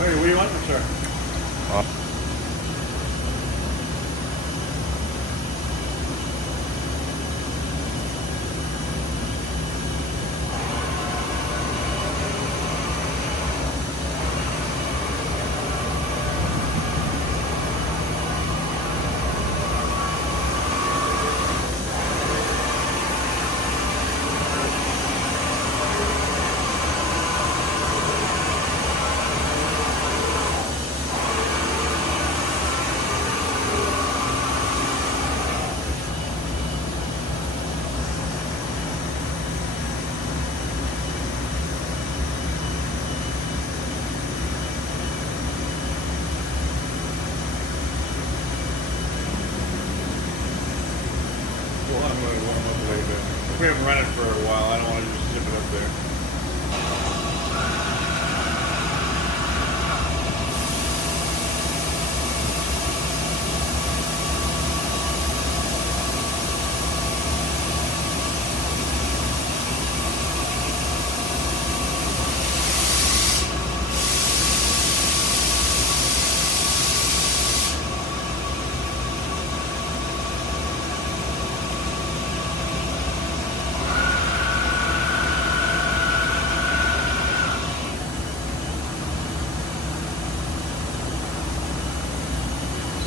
Hey, what do you want, sir? Well, I'm going to warm up a little bit. If we haven't run it for a while, I don't want to just zip it up there.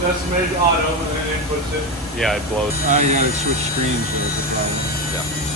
So estimated auto, and then it inputs it. Yeah, it blows. Oh, you gotta switch screens. There's a problem. Yeah.